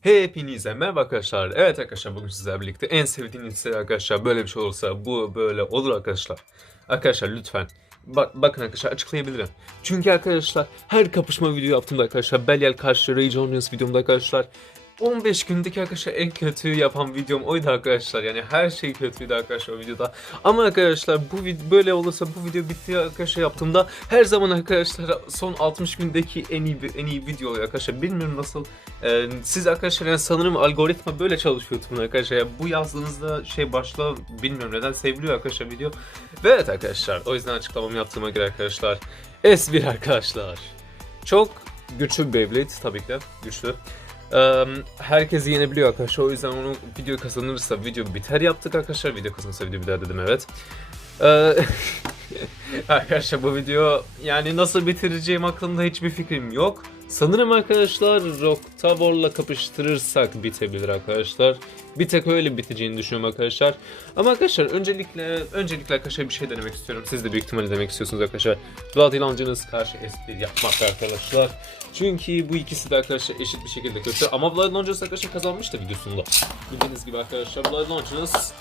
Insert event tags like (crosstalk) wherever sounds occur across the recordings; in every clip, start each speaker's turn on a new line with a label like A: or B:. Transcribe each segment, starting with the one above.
A: Hepinize merhaba arkadaşlar. Evet arkadaşlar bugün sizlerle birlikte en sevdiğiniz şey arkadaşlar böyle bir şey olursa bu böyle olur arkadaşlar. Arkadaşlar lütfen bak, bakın arkadaşlar açıklayabilirim. Çünkü arkadaşlar her kapışma video yaptığımda arkadaşlar Belial karşı Rage Onions videomda arkadaşlar 15 gündeki arkadaşlar en kötü yapan videom oydu arkadaşlar. Yani her şey kötüydü arkadaşlar o videoda. Ama arkadaşlar bu böyle olursa bu video bitti arkadaşlar yaptığımda her zaman arkadaşlar son 60 gündeki en iyi en iyi video oluyor arkadaşlar. Bilmiyorum nasıl ee, siz arkadaşlar yani sanırım algoritma böyle çalışıyor YouTube'un arkadaşlar. Yani bu yazdığınızda şey başla bilmiyorum neden seviliyor arkadaşlar video. Ve evet arkadaşlar o yüzden açıklamamı yaptığıma göre arkadaşlar S1 arkadaşlar. Çok güçlü Beyblade tabii ki de güçlü. Ee, herkes yenebiliyor arkadaşlar. O yüzden onu video kazanırsa video biter yaptık arkadaşlar. Video kazanırsa video biter dedim evet. (laughs) (laughs) Arkadaşlar bu video yani nasıl bitireceğim hakkında hiçbir fikrim yok. Sanırım arkadaşlar Roctavor'la kapıştırırsak bitebilir arkadaşlar. Bir tek öyle biteceğini düşünüyorum arkadaşlar. Ama arkadaşlar öncelikle öncelikle arkadaşlar bir şey denemek istiyorum. Siz de büyük ihtimalle demek istiyorsunuz arkadaşlar. Blood Yalancınız karşı espri yapmak arkadaşlar. Çünkü bu ikisi de arkadaşlar eşit bir şekilde kötü. Ama Blood Yalancınız arkadaşlar kazanmıştı videosunda. Bildiğiniz gibi arkadaşlar Blood Yalancınız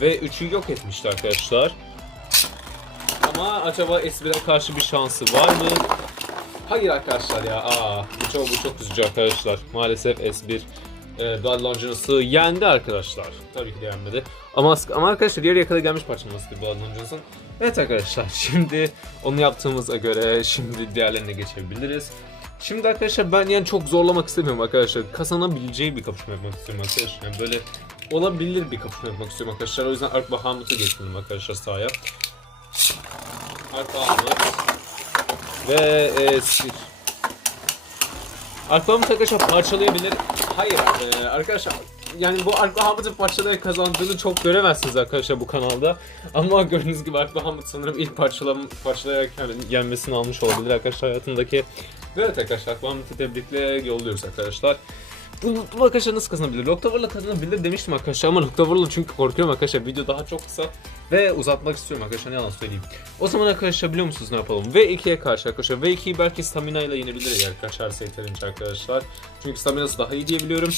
A: ve 3'ü yok etmişti arkadaşlar. Ama acaba S1'e karşı bir şansı var mı? Hayır arkadaşlar ya. Aa, bu çok, bu çok üzücü arkadaşlar. Maalesef S1 e, Blood Longinus'ı yendi arkadaşlar. Tabii ki de yenmedi. Ama, ama arkadaşlar yarıya kadar gelmiş parçalaması Blood Longinus'un. Evet arkadaşlar (laughs) şimdi onu yaptığımıza göre şimdi diğerlerine geçebiliriz. Şimdi arkadaşlar ben yani çok zorlamak istemiyorum arkadaşlar. Kazanabileceği bir kapışma yapmak istiyorum arkadaşlar. Yani böyle olabilir bir kapışma yapmak istiyorum arkadaşlar. O yüzden Ark Bahamut'u getirdim arkadaşlar sahaya. Bahamut. Ve e, Sir. Arkamı arkadaşlar parçalayabilir. Hayır e, arkadaşlar yani bu Ark Bahamut'un parçalayarak kazandığını çok göremezsiniz arkadaşlar bu kanalda. Ama gördüğünüz gibi Ark Bahamut sanırım ilk parçalam, parçalayarak yenmesini almış olabilir arkadaşlar hayatındaki. Ve evet arkadaşlar Ark Bahamut'u tebrikle yolluyoruz arkadaşlar. Bu, bu arkadaşlar nasıl kazanabilir? Loctavor'la kazanabilir demiştim arkadaşlar ama Loctavor'la çünkü korkuyorum arkadaşlar. Video daha çok kısa ve uzatmak istiyorum arkadaşlar ne yalan söyleyeyim. O zaman arkadaşlar biliyor musunuz ne yapalım? V2'ye karşı arkadaşlar. V2'yi belki stamina ile yenebilir eğer kaçarsa yeterince arkadaşlar. Çünkü staminası daha iyi diye biliyorum.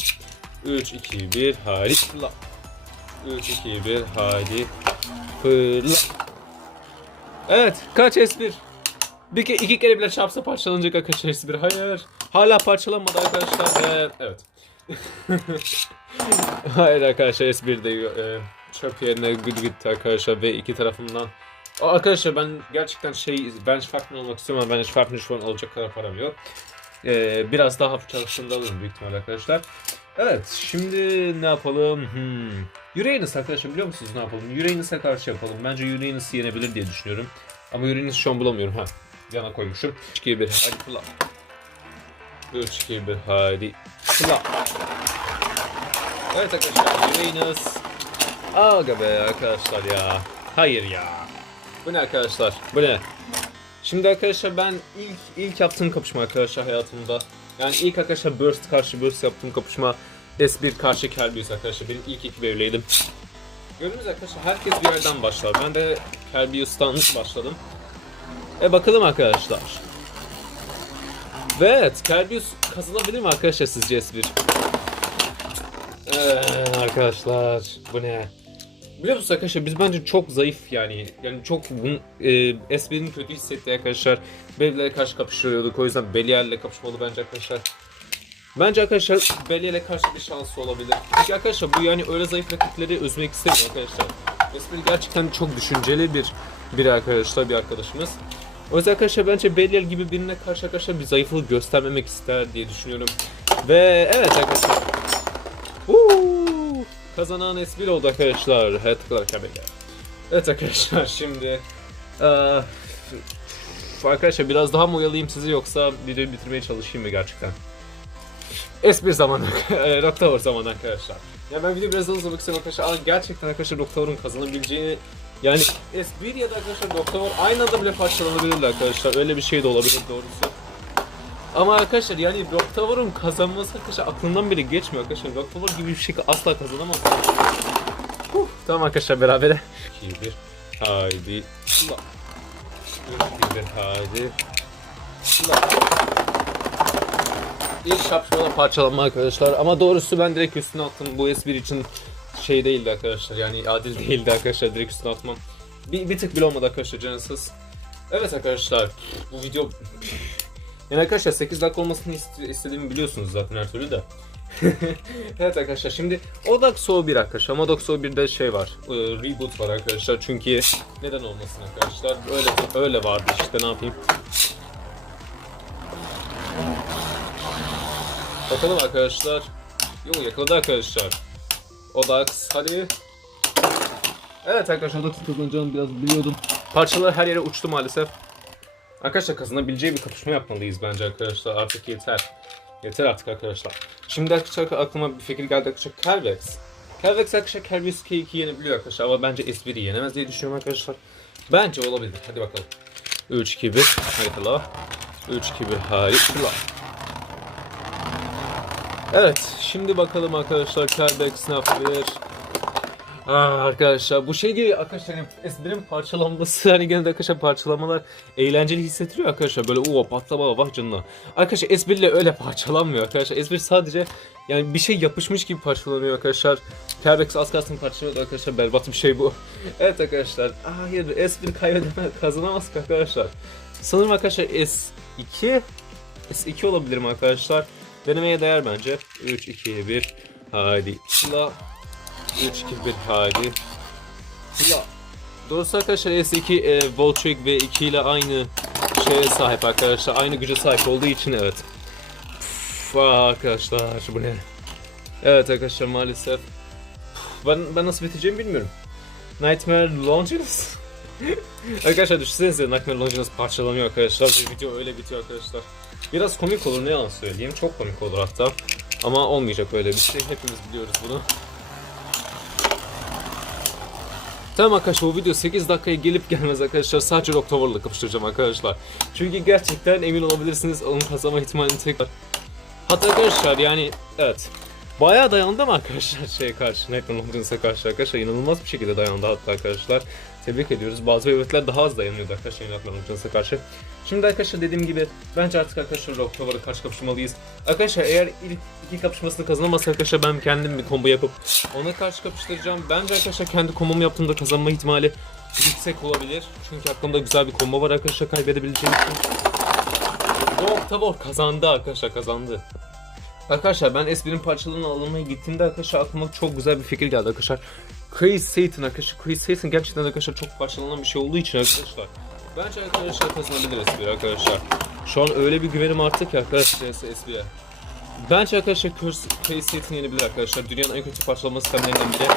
A: 3, 2, 1, hadi fırla. 3, 2, 1, hadi fırla. Evet, kaç S1? Bir ke iki kere bile çarpsa parçalanacak arkadaşlar S1. Hayır. Hala parçalanmadı arkadaşlar. Ee, evet. (laughs) Hayır arkadaşlar S1 de e, çöp yerine good gitti arkadaşlar ve iki tarafından Aa, Arkadaşlar ben gerçekten şey bench partner olmak istiyorum ama bench partner şu an alacak kadar param yok. Ee, biraz daha hafif çalıştığında alırım büyük ihtimalle arkadaşlar. Evet şimdi ne yapalım? Hmm. Uranus arkadaşlar biliyor musunuz ne yapalım? Uranus'a karşı yapalım. Bence Uranus'ı yenebilir diye düşünüyorum. Ama Uranus'u şu an bulamıyorum. Ha, yana koymuşum. 3 2 1 hadi fırla. 3 2 1 hadi fırla. Evet arkadaşlar Uranus. Aga be arkadaşlar ya. Hayır ya. Bu ne arkadaşlar? Bu ne? Şimdi arkadaşlar ben ilk ilk yaptığım kapışma arkadaşlar hayatımda. Yani ilk arkadaşlar Burst karşı Burst yaptığım kapışma S1 karşı Kelbius arkadaşlar. Benim ilk iki evleydim. Gördüğünüz arkadaşlar herkes bir yerden başlar. Ben de Kelbius'tan başladım. E bakalım arkadaşlar. Ve evet Kelbius kazanabilir mi arkadaşlar sizce S1? Ee, arkadaşlar bu ne? Biliyor musunuz arkadaşlar biz bence çok zayıf yani. Yani çok bun, e, S1'in kötü hissettiği arkadaşlar Belial'e karşı kapışıyorduk. O yüzden Belial'le kapışmalı bence arkadaşlar. Bence arkadaşlar Belial'e karşı bir şansı olabilir. Çünkü arkadaşlar bu yani öyle zayıf rakipleri üzmek istemiyor arkadaşlar. S1 gerçekten çok düşünceli bir bir arkadaşlar bir arkadaşımız. O yüzden arkadaşlar bence Belial gibi birine karşı arkadaşlar bir zayıflık göstermemek ister diye düşünüyorum. Ve evet arkadaşlar. Kazanan S1 oldu arkadaşlar. Hayatlıklar kabile. Evet arkadaşlar şimdi eee, arkadaşlar biraz daha mı oyalayayım sizi yoksa videoyu bitirmeye çalışayım mı gerçekten? S1 zamanı, (laughs) Rocktower zamanı arkadaşlar. Ya ben videoyu biraz daha uzamak istiyorum arkadaşlar ama gerçekten arkadaşlar Rocktower'ın kazanabileceğini yani S1 ya da arkadaşlar Rocktower aynı anda bile parçalanabilirler arkadaşlar. Öyle bir şey de olabilir doğrusu. Ama arkadaşlar yani Rock Tower'ın kazanması arkadaşlar aklından bile geçmiyor arkadaşlar. Rock Tower gibi bir şey asla kazanamaz. Huh, tamam arkadaşlar berabere. 2 1 haydi. Allah. 3 2 1 haydi. Allah. Bir şapşalama parçalanma arkadaşlar. Ama doğrusu ben direkt üstüne attım. Bu S1 için şey değildi arkadaşlar. Yani adil (laughs) değildi arkadaşlar direkt üstüne atmam. Bir, bir tık bile olmadı arkadaşlar canısız. Evet arkadaşlar bu video... (laughs) Yani arkadaşlar 8 dakika olmasını ist- istediğimi biliyorsunuz zaten her türlü de. (laughs) evet arkadaşlar şimdi Odaxo 1 arkadaşlar. Odaxo 1'de şey var. e, reboot var arkadaşlar. Çünkü neden olmasın arkadaşlar. Öyle öyle vardı işte ne yapayım. Bakalım arkadaşlar. Yok yakaladı arkadaşlar. Odax hadi. Evet arkadaşlar Odax'ın kazanacağını biraz biliyordum. Parçalar her yere uçtu maalesef. Arkadaşlar kazanabileceği bir kapışma yapmalıyız bence arkadaşlar. Artık yeter. Yeter artık arkadaşlar. Şimdi arkadaşlar aklıma bir fikir geldi arkadaşlar. Kervex. Kervex arkadaşlar Kervex K2 yenebiliyor arkadaşlar ama bence S1'i yenemez diye düşünüyorum arkadaşlar. Bence olabilir. Hadi bakalım. 3 2 1 hayırlı. 3 2 1 hayırlı. Evet, şimdi bakalım arkadaşlar Kerbex ne yapabilir? Aa, arkadaşlar bu şey gibi arkadaşlar hani S1'in parçalanması (laughs) hani gene de arkadaşlar parçalamalar eğlenceli hissettiriyor arkadaşlar böyle o patlama vah canına. Arkadaşlar S1 ile öyle parçalanmıyor arkadaşlar. S1 sadece yani bir şey yapışmış gibi parçalanıyor arkadaşlar. Kerbex az kalsın parçalıyordu arkadaşlar berbat bir şey bu. (laughs) evet arkadaşlar hayır S1 kaybedemez (laughs) kazanamaz arkadaşlar. Sanırım arkadaşlar S2 S2 olabilirim arkadaşlar. Denemeye değer bence. 3, 2, 1. Hadi. La. 3, 2, 1. Hadi. La. Doğrusu arkadaşlar S2 e, Voltric ve 2 ile aynı şeye sahip arkadaşlar. Aynı güce sahip olduğu için evet. Puf, ah arkadaşlar bu ne? Evet arkadaşlar maalesef. Puf, ben, ben nasıl biteceğimi bilmiyorum. Nightmare Longinus. (laughs) arkadaşlar düşünsenize Nightmare Longinus parçalanıyor arkadaşlar. Bu video öyle bitiyor arkadaşlar. Biraz komik olur ne yalan söyleyeyim. Çok komik olur hatta. Ama olmayacak öyle bir şey. Hepimiz biliyoruz bunu. Tamam arkadaşlar bu video 8 dakikaya gelip gelmez arkadaşlar. Sadece October'la kapıştıracağım arkadaşlar. Çünkü gerçekten emin olabilirsiniz onun kazanma ihtimalini tekrar. Hatta arkadaşlar yani evet. Bayağı dayandı ama arkadaşlar (laughs) şeye karşı, Nightmare Longinus'a karşı arkadaşlar inanılmaz bir şekilde dayandı hatta arkadaşlar. Tebrik ediyoruz. Bazı öğretler daha az dayanıyordu arkadaşlar Nightmare Longinus'a karşı. Şimdi arkadaşlar dediğim gibi bence artık arkadaşlar October'a karşı kapışmalıyız. Arkadaşlar eğer ilk iki kapışmasını kazanamazsa arkadaşlar ben kendim bir combo yapıp ona karşı kapıştıracağım. Bence arkadaşlar kendi kombomu yaptığımda kazanma ihtimali yüksek olabilir. Çünkü aklımda güzel bir combo var arkadaşlar kaybedebileceğim için. Bu October kazandı arkadaşlar kazandı. Arkadaşlar ben S1'in parçalarını almaya gittiğimde arkadaşlar aklıma çok güzel bir fikir geldi arkadaşlar. Crazy Satan arkadaşlar. Crazy Satan gerçekten arkadaşlar çok parçalanan bir şey olduğu için arkadaşlar. Bence arkadaşlar kazanabilir S1 arkadaşlar. Şu an öyle bir güvenim arttı ki arkadaşlar S1'e. Bence arkadaşlar Crazy Satan yenebilir arkadaşlar. Dünyanın en kötü parçalama sistemlerinden biri.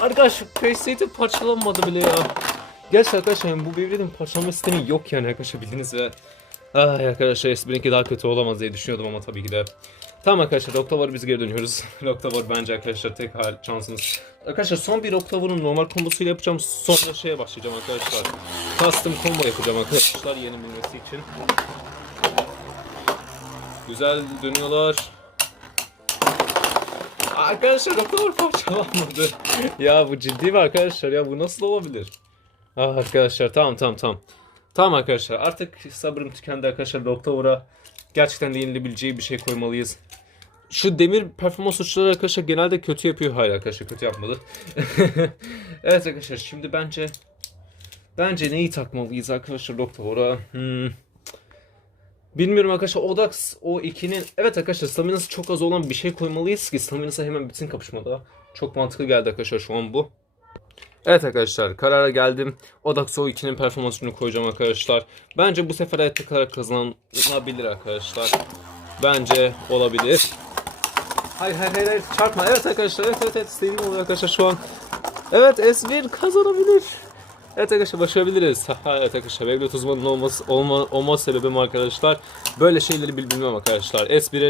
A: Arkadaşlar Crazy Satan parçalanmadı bile ya. Gerçi arkadaşlar yani bu birbirinin parçalama sistemi yok yani arkadaşlar bildiğiniz ve Ay arkadaşlar S1'inki daha kötü olamaz diye düşünüyordum ama tabii ki de. Tamam arkadaşlar October biz geri dönüyoruz. (laughs) October bence arkadaşlar tek hal şansımız. Arkadaşlar son bir October'ın normal kombosuyla yapacağım. Sonra şeye başlayacağım arkadaşlar. Custom combo yapacağım arkadaşlar yenilmesi için. Güzel dönüyorlar. Arkadaşlar October parçalanmadı. ya bu ciddi mi arkadaşlar ya bu nasıl olabilir? Ah arkadaşlar tamam tamam tamam. Tamam arkadaşlar artık sabrım tükendi arkadaşlar October'a gerçekten de yenilebileceği bir şey koymalıyız. Şu demir performans uçları arkadaşlar genelde kötü yapıyor. Hayır arkadaşlar kötü yapmadı. (laughs) evet arkadaşlar şimdi bence bence neyi takmalıyız arkadaşlar October'a? Hmm. Bilmiyorum arkadaşlar Odax o ikinin evet arkadaşlar staminası çok az olan bir şey koymalıyız ki staminası hemen bitsin kapışmada. Çok mantıklı geldi arkadaşlar şu an bu. Evet arkadaşlar karara geldim. Odax o 2'nin performansını koyacağım arkadaşlar. Bence bu sefer hayatta kalarak kazanılabilir arkadaşlar. Bence olabilir. Hayır hayır hayır, çarpma. Evet arkadaşlar evet evet, evet istediğim oluyor arkadaşlar şu an. Evet S1 kazanabilir. Evet arkadaşlar başarabiliriz. Evet arkadaşlar Beyblade uzmanının olması, olma, olma sebebim arkadaşlar. Böyle şeyleri bil- bilmem arkadaşlar. S1'in